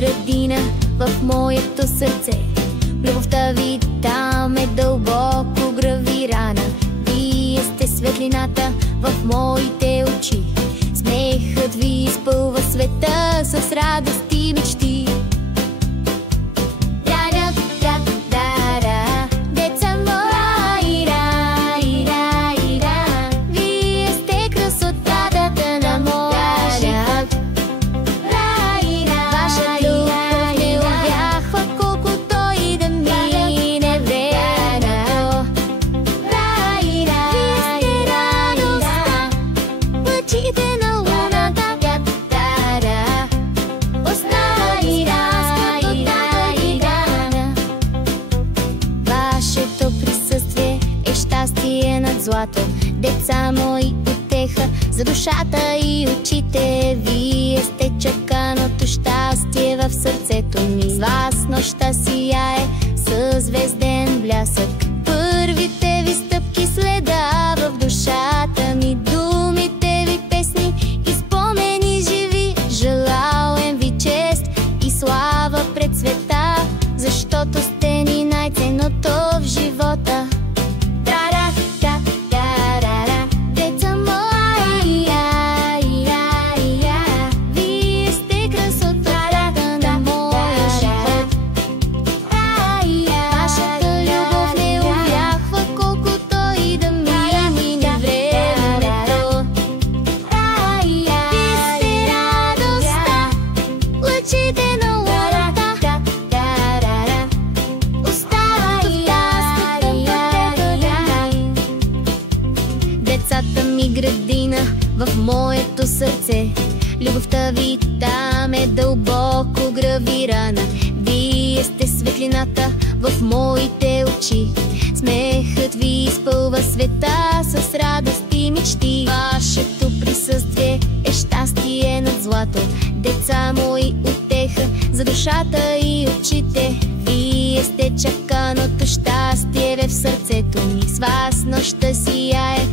градина в моето сърце. Любовта ви там е дълбоко гравирана. Вие сте светлината в моите очи. Смехът ви изпълва света с радост и мечти. Злато, деца мои, утеха за душата и очите. Вие сте чаканото щастие в сърцето ми. С вас нощта сияе със звезден блясък. Първите ви стъпки следа в душата ми. Думите ви песни и спомени живи. Желаем ви чест и слава пред света, защото сте ни най-ценното в живота. Градина в моето сърце. Любовта ви там е дълбоко гравирана. Вие сте светлината в моите очи. Смехът ви изпълва света с радост и мечти. Вашето присъствие е щастие над злато. Деца мои, утеха за душата и очите. Вие сте чаканото щастие в сърцето ми. С вас нощта сияе